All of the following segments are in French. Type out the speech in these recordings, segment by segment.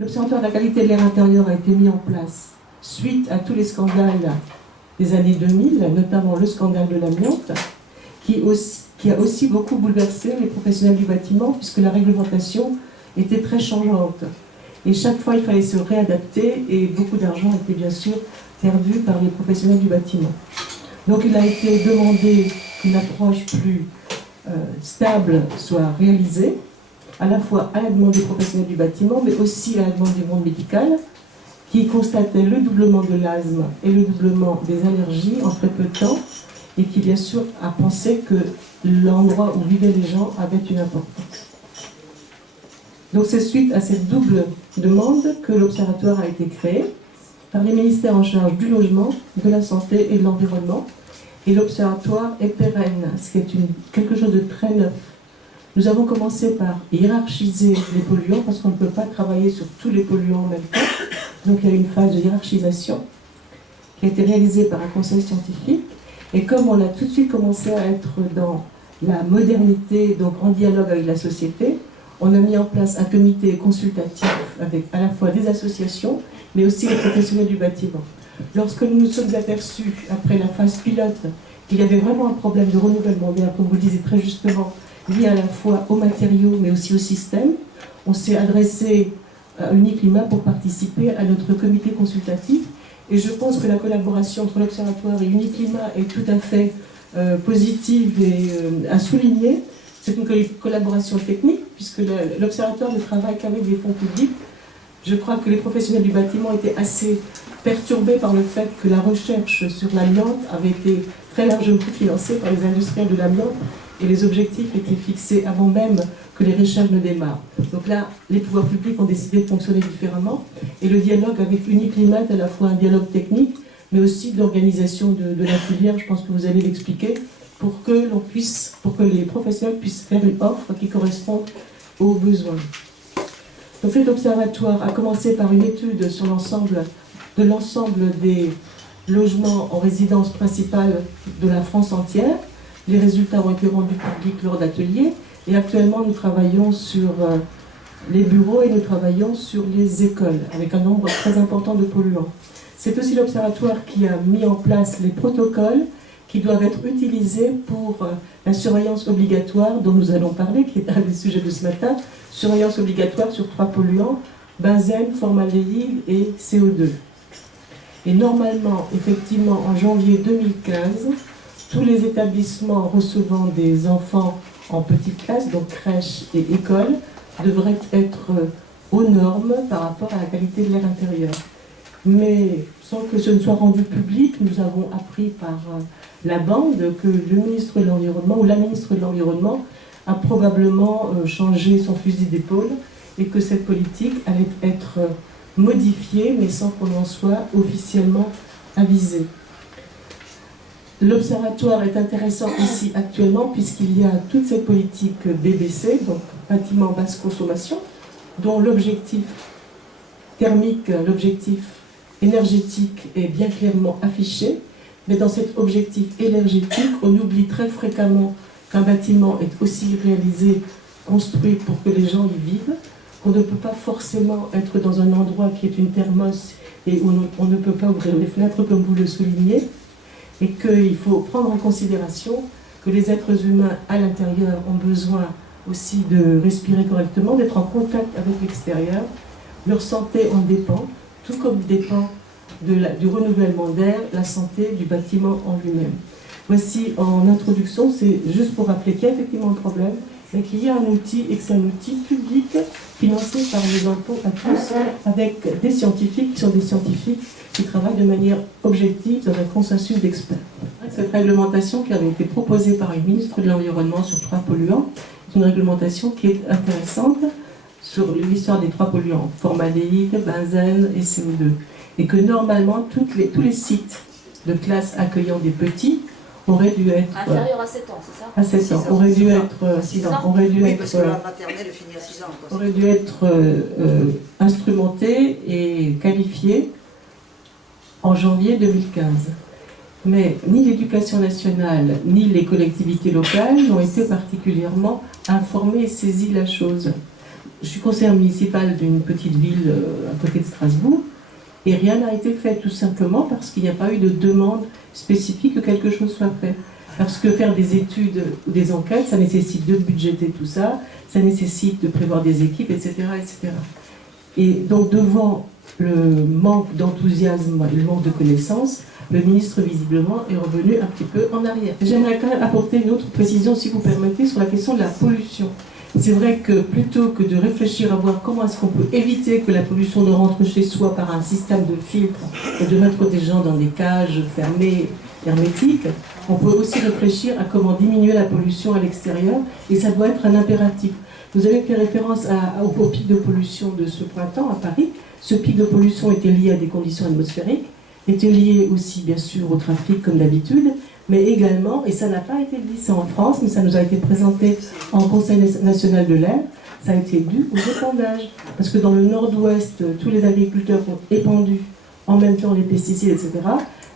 L'Observatoire de la qualité de l'air intérieur a été mis en place suite à tous les scandales des années 2000, notamment le scandale de l'amiante, qui a aussi beaucoup bouleversé les professionnels du bâtiment, puisque la réglementation était très changeante. Et chaque fois, il fallait se réadapter, et beaucoup d'argent était bien sûr perdu par les professionnels du bâtiment. Donc il a été demandé qu'une approche plus stable soit réalisée, à la fois à la demande des professionnels du bâtiment, mais aussi à la demande du monde médical, qui constatait le doublement de l'asthme et le doublement des allergies en très peu de temps, et qui bien sûr a pensé que l'endroit où vivaient les gens avait une importance. Donc c'est suite à cette double demande que l'Observatoire a été créé par les ministères en charge du logement, de la santé et de l'environnement. Et l'Observatoire est pérenne, ce qui est quelque chose de très neuf. Nous avons commencé par hiérarchiser les polluants, parce qu'on ne peut pas travailler sur tous les polluants en même temps. Donc il y a eu une phase de hiérarchisation qui a été réalisée par un conseil scientifique. Et comme on a tout de suite commencé à être dans la modernité, donc en dialogue avec la société, on a mis en place un comité consultatif avec à la fois des associations, mais aussi les professionnels du bâtiment. Lorsque nous nous sommes aperçus, après la phase pilote, qu'il y avait vraiment un problème de renouvellement d'air, comme vous le disiez très justement, lié à la fois aux matériaux, mais aussi au système, on s'est adressé à Uniclimat pour participer à notre comité consultatif. Et je pense que la collaboration entre l'Observatoire et Uniclimat est tout à fait positive et à souligner. C'est une collaboration technique, puisque l'Observatoire ne travaille qu'avec des fonds publics. Je crois que les professionnels du bâtiment étaient assez perturbés par le fait que la recherche sur l'amiante avait été très largement financée par les industriels de l'amiante, et les objectifs étaient fixés avant même que les recherches ne démarrent. Donc là, les pouvoirs publics ont décidé de fonctionner différemment, et le dialogue avec Uniclimat est à la fois un dialogue technique, mais aussi d'organisation de la filière, je pense que vous allez l'expliquer, pour que les professionnels puissent faire une offre qui corresponde aux besoins. Donc cet observatoire a commencé par une étude sur l'ensemble des logements en résidence principale de la France entière. Les résultats ont été rendus publics lors d'ateliers, et actuellement nous travaillons sur les bureaux et nous travaillons sur les écoles, avec un nombre très important de polluants. C'est aussi l'observatoire qui a mis en place les protocoles qui doivent être utilisés pour la surveillance obligatoire dont nous allons parler, qui est un des sujets de ce matin, surveillance obligatoire sur 3 polluants, benzène, formaldéhyde et CO2. Et normalement, effectivement, en janvier 2015, tous les établissements recevant des enfants en petite classe, donc crèche et école, devraient être aux normes par rapport à la qualité de l'air intérieur. Mais sans que ce ne soit rendu public, nous avons appris par la bande que le ministre de l'Environnement ou la ministre de l'Environnement a probablement changé son fusil d'épaule et que cette politique allait être modifiée, mais sans qu'on en soit officiellement avisé. L'observatoire est intéressant ici actuellement puisqu'il y a toute cette politique BBC, donc bâtiment basse consommation, dont l'objectif thermique, l'objectif énergétique est bien clairement affiché, mais dans cet objectif énergétique, on oublie très fréquemment qu'un bâtiment est aussi réalisé, construit pour que les gens y vivent, qu'on ne peut pas forcément être dans un endroit qui est une thermos et où on ne peut pas ouvrir les fenêtres comme vous le soulignez, et qu'il faut prendre en considération que les êtres humains à l'intérieur ont besoin aussi de respirer correctement, d'être en contact avec l'extérieur. Leur santé en dépend, tout comme dépend du renouvellement d'air, la santé du bâtiment en lui-même. Voici en introduction, c'est juste pour rappeler qu'il y a effectivement un problème, mais qu'il y a un outil, et que c'est un outil public financé par les impôts à tous, avec des scientifiques qui sont des scientifiques qui travaillent de manière objective dans un consensus d'experts. Cette réglementation qui avait été proposée par le ministre de l'Environnement sur 3 polluants, c'est une réglementation qui est intéressante sur l'histoire des 3 polluants, formaldéhyde, benzène et CO2. Et que normalement, tous les sites de classe accueillant des petits auraient dû être... Inférieur à 7 ans, c'est ça? À 7 ans, aurait dû être 6 ans. Aurait dû oui, être, parce que la maternelle finit à 6 ans. Aurait dû être instrumenté et qualifié en janvier 2015. Mais ni l'éducation nationale, ni les collectivités locales n'ont été particulièrement informées et saisies de la chose. je suis conseillère municipale d'une petite ville à côté de Strasbourg, et rien n'a été fait, tout simplement parce qu'il n'y a pas eu de demande spécifique que quelque chose soit fait. Parce que faire des études ou des enquêtes, ça nécessite de budgéter tout ça, ça nécessite de prévoir des équipes, etc. etc. Et donc devant le manque d'enthousiasme et le manque de connaissances, le ministre visiblement est revenu un petit peu en arrière. J'aimerais quand même apporter une autre précision, si vous permettez, sur la question de la pollution. C'est vrai que plutôt que de réfléchir à voir comment est-ce qu'on peut éviter que la pollution ne rentre chez soi par un système de filtre et de mettre des gens dans des cages fermées, hermétiques, on peut aussi réfléchir à comment diminuer la pollution à l'extérieur, et ça doit être un impératif. Vous avez fait référence au pic de pollution de ce printemps à Paris. Ce pic de pollution était lié à des conditions atmosphériques, était lié aussi bien sûr au trafic comme d'habitude, mais également, et ça n'a pas été dit, c'est en France, mais ça nous a été présenté en Conseil national de l'air, ça a été dû aux épandages. Parce que dans le nord-ouest, tous les agriculteurs ont épandu en même temps les pesticides, etc.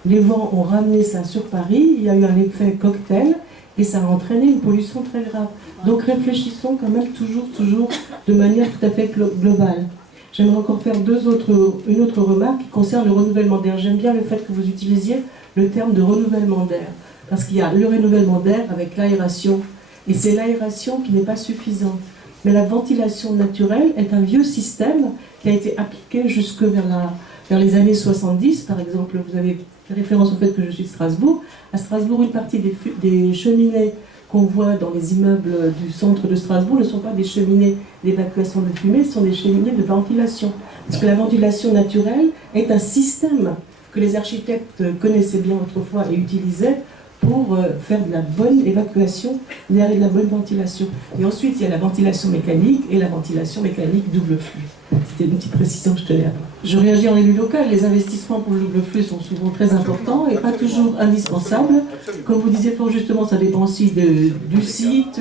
Les vents ont ramené ça sur Paris, il y a eu un effet cocktail, et ça a entraîné une pollution très grave. Donc réfléchissons quand même toujours de manière tout à fait globale. J'aimerais encore faire une autre remarque qui concerne le renouvellement d'air. J'aime bien le fait que vous utilisiez le terme de renouvellement d'air. Parce qu'il y a le renouvellement d'air avec l'aération. Et c'est l'aération qui n'est pas suffisante. Mais la ventilation naturelle est un vieux système qui a été appliqué jusque vers les années 70. Par exemple, vous avez fait référence au fait que je suis de Strasbourg. À Strasbourg, une partie des cheminées qu'on voit dans les immeubles du centre de Strasbourg ne sont pas des cheminées d'évacuation de fumée, ce sont des cheminées de ventilation. Parce que la ventilation naturelle est un système que les architectes connaissaient bien autrefois et utilisaient pour faire de la bonne évacuation, de la bonne ventilation. Et ensuite, il y a la ventilation mécanique et la ventilation mécanique double flux. C'était une petite précision que je tenais à faire. Je réagis en élu local. Les investissements pour le double flux sont souvent très importants et pas toujours indispensables. Comme vous disiez fort justement, ça dépend aussi du site,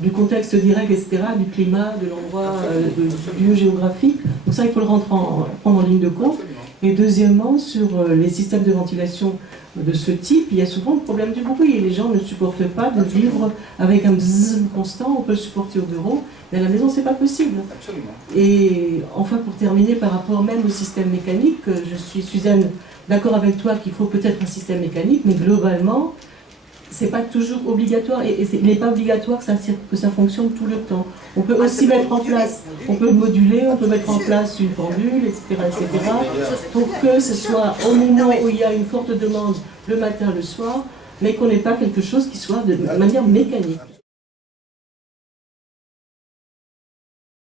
du contexte direct, etc., du climat, de l'endroit, du lieu géographique. Donc ça, il faut le prendre en ligne de compte. Et deuxièmement, sur les systèmes de ventilation de ce type, il y a souvent le problème du bruit. Et les gens ne supportent pas de vivre avec un bzzz constant. On peut le supporter au bureau, mais à la maison, c'est pas possible. Absolument. Et enfin, pour terminer, par rapport même au système mécanique, je suis, Suzanne, d'accord avec toi qu'il faut peut-être un système mécanique, mais globalement, c'est pas toujours obligatoire, et il n'est pas obligatoire que ça fonctionne tout le temps. On peut aussi mettre en place, on peut moduler, on peut mettre en place une pendule, etc., pour que ce soit au moment où il y a une forte demande le matin, le soir, mais qu'on n'ait pas quelque chose qui soit de manière mécanique.